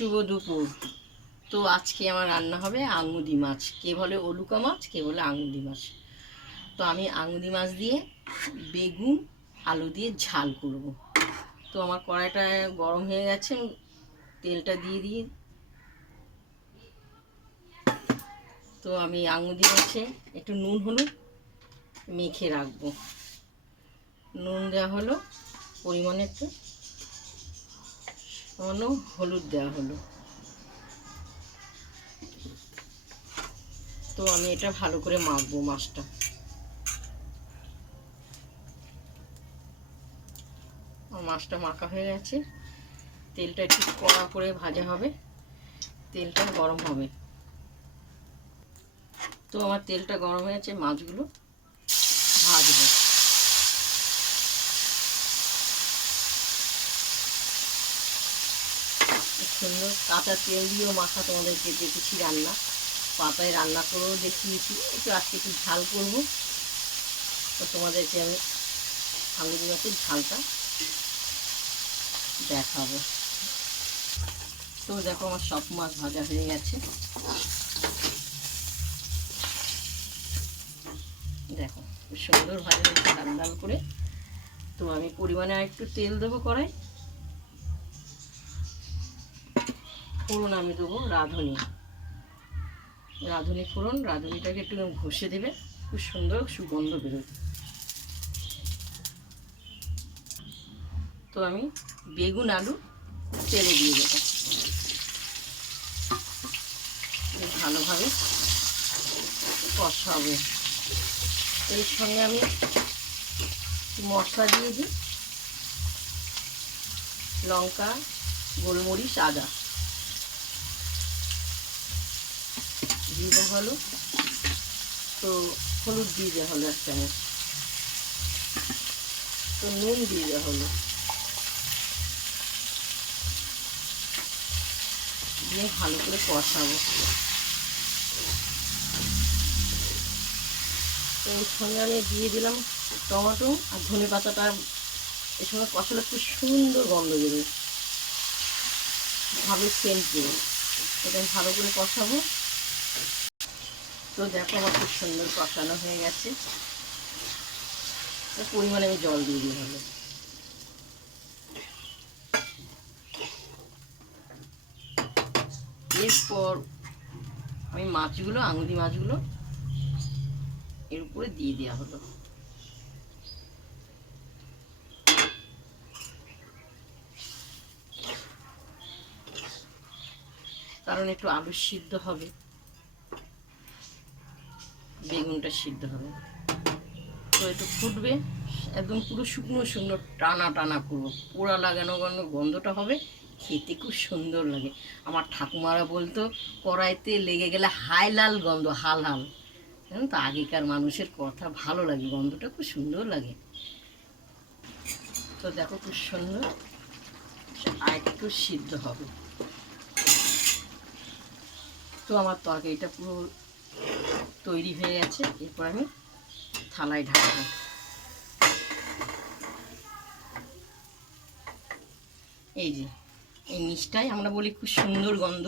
শুভ দুপুর। তো আজকে আমার রান্না হবে আঙুদি মাছ, কে বলে ওলুকা মাছ, কে বলে আঙুদি মাছ। তো আমি আঙুদি মাছ দিয়ে বেগুন আলু দিয়ে ঝাল করব। তো আমার কড়াইটা গরম হয়ে গেছে, তেলটা দিয়ে দিই। তো আমি আঙুদি মাছে একটু নুন হলুদ মেখে রাখবো। নুন দেওয়া হলো, পরিমাণে একটু সামান্য হলুদ দেওয়া হলো। তো আমি এটা ভালো করে মাখবো মাছটা। মাছটা মাখা হয়ে গেছে, তেলটা একটু কড়া করে ভাজা হবে, তেলটা গরম হবে। তো আমার তেলটা গরম হয়ে গেছে, মাছগুলো ভাজবো। সুন্দর কাঁচা তেল দিয়েও মাখা তোমাদেরকে দেখেছি রান্না, পাতায় রান্না করেও দেখিয়েছি। একটু আজকে একটু ঝাল করবো, তো তোমাদেরকে আমি আঙুরি মাছের ঝালটা দেখাবো। তো দেখো আমার সব মাছ ভাজা হয়ে গেছে, দেখো খুব সুন্দর ভাজা হয়েছে লাল লাল করে। তো আমি পরিমাণে আর একটু তেল দেবো কড়াই, ফোড়ন আমি দেবো রাঁধুনি, রাঁধুনি ফোড়ন। রাঁধুনিটাকে একটু ঘষে দেবে, খুব সুন্দর সুগন্ধ বেরোবে। তো আমি বেগুন আলু তেলে দিয়ে দেবো, ভালোভাবে কষাবো। এর সঙ্গে আমি মশলা দিয়ে দিই, লঙ্কা, গোলমরিচ, আদা দিয়ে দেওয়া হলো। তো হলুদ দিয়ে দেওয়া হলো 1 চামচ, তো নুন দিয়ে দেওয়া হলো, দিয়ে ভালো করে কষাবো। তো এর সঙ্গে আমি দিয়ে দিলাম টমেটো আর ধনে পাতাটা। এর সঙ্গে কষালে খুব সুন্দর গন্ধ বেরোবে, ভালো সেন্ট দেবে। এটা ভালো করে কষাবো। তো দেখো আমার খুব সুন্দর কষানো হয়ে গেছে, পরিমাণে আমি জল দিয়ে দিই হলো। এরপর আমি মাছগুলো, আঙুরি মাছগুলো এর উপরে দিয়ে দেওয়া হলো। কারণ একটু আলু সিদ্ধ হবে, বেগুনটা সিদ্ধ হবে। তো একটু ফুটবে, একদম পুরো শুকনো শুকনো টানা টানা করবো, পোড়া লাগানো গন্ধটা হবে, খেতে খুব সুন্দর লাগে। আমার ঠাকুমারা বলতো কড়াইতে লেগে গেলে হাই লাল গন্ধ, হাল হাল। জানো তো, আগেকার মানুষের কথা ভালো লাগে, গন্ধটা খুব সুন্দর লাগে। তো দেখো খুব সুন্দর, আর একটু সিদ্ধ হবে। তো আমার তরকারিটা পুরো তৈরি হয়ে গেছে। এরপর আমি থালায় ঢাকবো। এই যে এই নিচটাই আমরা বলি খুব সুন্দর গন্ধ,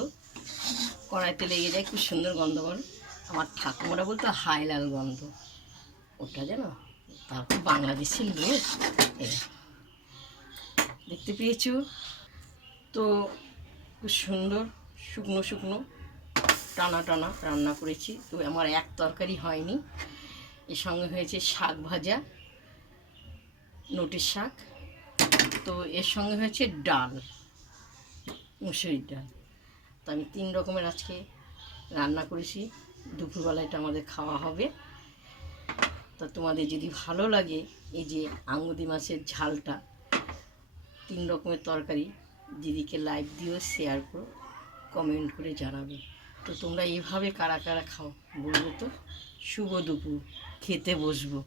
কড়াইতে লেগে যায় খুব সুন্দর গন্ধ বলে। আমার ঠাকুমারা বলতো হাই লাল গন্ধ, ওটা যেন। তারপর বাংলাদেশের লোক, দেখতে পেয়েছো তো, খুব সুন্দর শুকনো শুকনো টানা টানা রান্না করেছি। তো আমার এক তরকারি হয়নি, এর সঙ্গে হয়েছে শাক ভাজা, নোটের শাক। তো এর সঙ্গে হয়েছে ডাল, মুসুরির ডাল। তো আমি 3 রকমের আজকে রান্না করেছি। দুপুরবেলা এটা আমাদের খাওয়া হবে। তা তোমাদের যদি ভালো লাগে এই যে আঙুদি মাছের ঝালটা, 3 রকমের তরকারি, দিদিকে লাইক দিও, শেয়ার করো, কমেন্ট করে জানাবে। তো তোমরা এইভাবে কারা কারা খাও বলবে তো। শুভ দুপুর, খেতে বসবো।